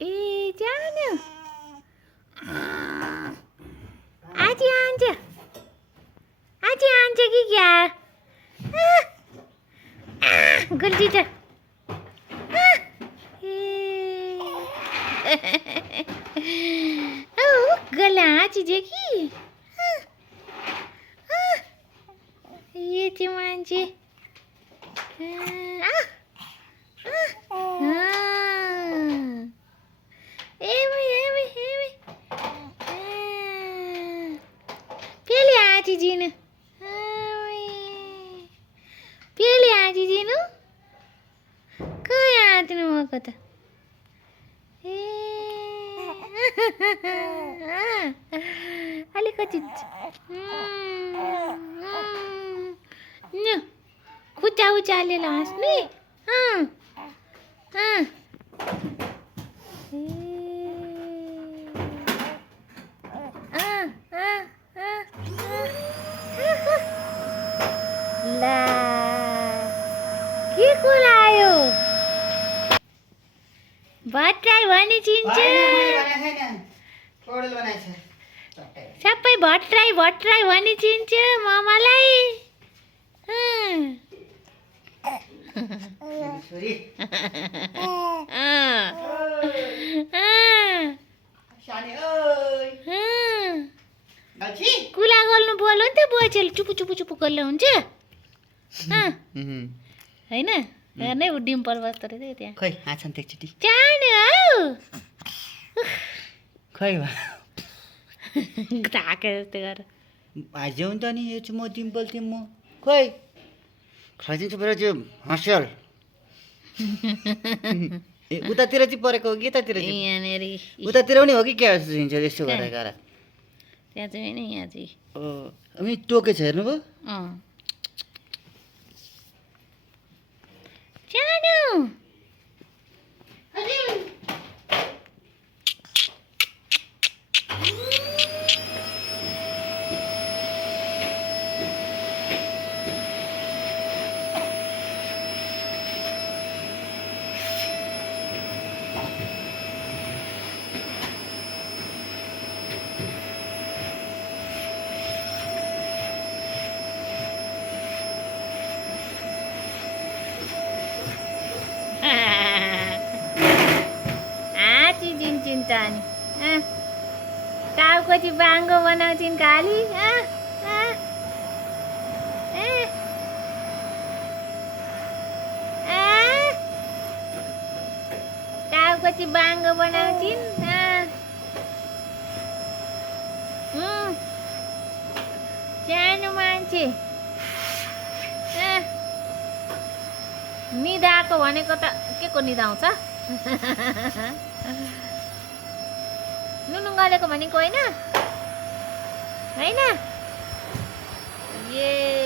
ए जानु आज आन्छ कि क्या गुल्टी छ गला आज देखी ये चाहिँ मान्छे पेले आँचिदिनु पेले आँचिदिनु कहाँ आँट्नु भएको त अलिकति खुट्टा उचालेर हाँस्ने ला के कुरायो भट्टराई भने चिन्छ सबै भट्टराई भट्टराई भने चिन्छ मामालाई कुला गर्नु बोल्नु नि त बुवाचेले चुपु चुपु चुपु गर्नु हुन्छ होइन हेर्नै डिम्पल बस्दो रहेछ त्यहाँ खै आछन् एकचोटि जानु हौ खै ढाके जस्तो गरेर आज्यौ त नि यो चाहिँ म डिम्पल थिएँ म खै खैदिन्छ पऱ्यो त्यो हँस्यल ए उतातिर चाहिँ परेको हो कि यतातिर यहाँनिर उतातिर पनि हो कि क्या जस्तो हिँड्छ यसो गरेर त्यहाँ चाहिँ होइन यहाँ चाहिँ अनि टोकेछ हेर्नुभयो जानु दिन्छन् त अनि टाउको चाहिँ बाङ्गो बनाउँछन् खाली टाउको चाहिँ बाङ्गो बनाउँछन् सानो मान्छे निदाएको भनेको त के को निदाउँछ नुनु गलेको भनेको होइन होइन ए